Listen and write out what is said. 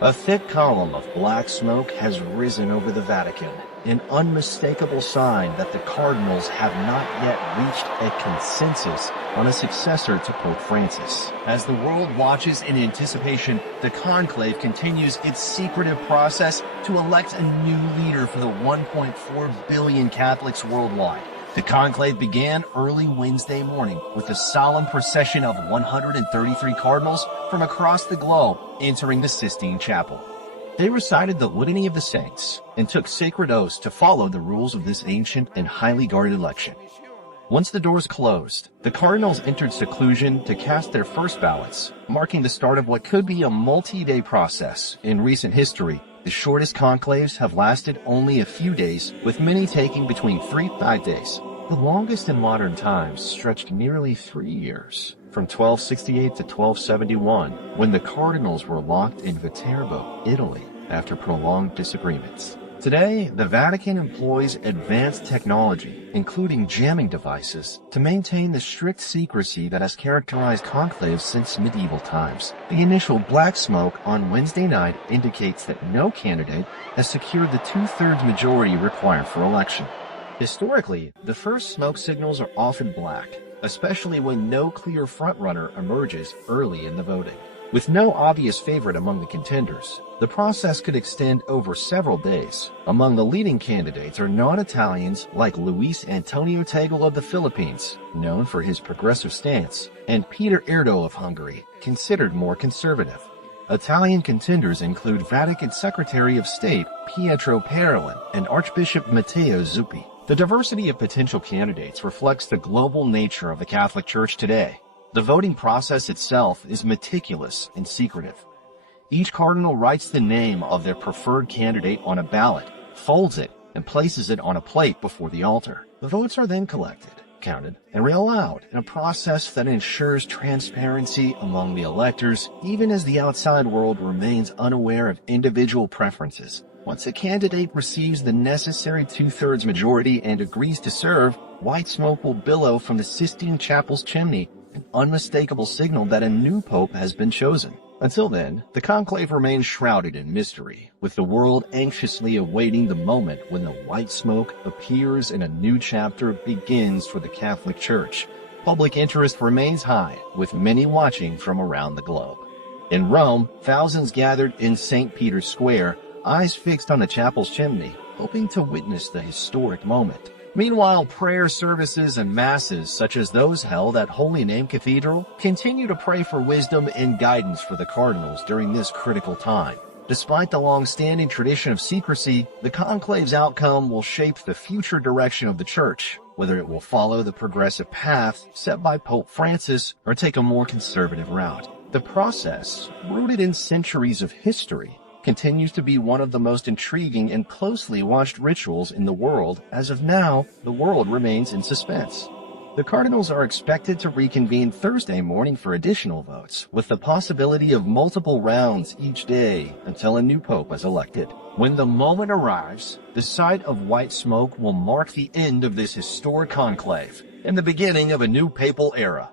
A thick column of black smoke has risen over the Vatican, an unmistakable sign that the cardinals have not yet reached a consensus on a successor to Pope Francis. As the world watches in anticipation, the conclave continues its secretive process to elect a new leader for the 1.4 billion Catholics worldwide. The conclave began early Wednesday morning with a solemn procession of 133 cardinals from across the globe entering the Sistine Chapel. They recited the Litany of the Saints and took sacred oaths to follow the rules of this ancient and highly guarded election. Once the doors closed, the cardinals entered seclusion to cast their first ballots, marking the start of what could be a multi-day process. In recent history, the shortest conclaves have lasted only a few days, with many taking between 3 to 5 days. The longest in modern times stretched nearly 3 years, from 1268 to 1271, when the cardinals were locked in Viterbo, Italy, after prolonged disagreements. Today, the Vatican employs advanced technology, including jamming devices, to maintain the strict secrecy that has characterized conclaves since medieval times. The initial black smoke on Wednesday night indicates that no candidate has secured the 2/3 majority required for election. Historically, the first smoke signals are often black, especially when no clear frontrunner emerges early in the voting. With no obvious favorite among the contenders, the process could extend over several days. Among the leading candidates are non-Italians like Luis Antonio Tagle of the Philippines, known for his progressive stance, and Peter Erdo of Hungary, considered more conservative. Italian contenders include Vatican Secretary of State Pietro Parolin and Archbishop Matteo Zuppi. The diversity of potential candidates reflects the global nature of the Catholic Church today. The voting process itself is meticulous and secretive. Each cardinal writes the name of their preferred candidate on a ballot, folds it, and places it on a plate before the altar. The votes are then collected, counted, and read aloud in a process that ensures transparency among the electors, even as the outside world remains unaware of individual preferences. Once a candidate receives the necessary 2/3 majority and agrees to serve, white smoke will billow from the Sistine Chapel's chimney, an unmistakable signal that a new pope has been chosen. Until then, the conclave remains shrouded in mystery, with the world anxiously awaiting the moment when the white smoke appears and a new chapter begins for the Catholic Church. Public interest remains high, with many watching from around the globe. In Rome, thousands gathered in St. Peter's Square, eyes fixed on the chapel's chimney, hoping to witness the historic moment. Meanwhile, prayer services and masses, such as those held at Holy Name Cathedral, continue to pray for wisdom and guidance for the cardinals during this critical time. Despite the long-standing tradition of secrecy, the conclave's outcome will shape the future direction of the Church, whether it will follow the progressive path set by Pope Francis or take a more conservative route. The process, rooted in centuries of history, continues to be one of the most intriguing and closely watched rituals in the world. As of now, the world remains in suspense. The cardinals are expected to reconvene Thursday morning for additional votes, with the possibility of multiple rounds each day until a new pope is elected. When the moment arrives, the sight of white smoke will mark the end of this historic conclave and the beginning of a new papal era.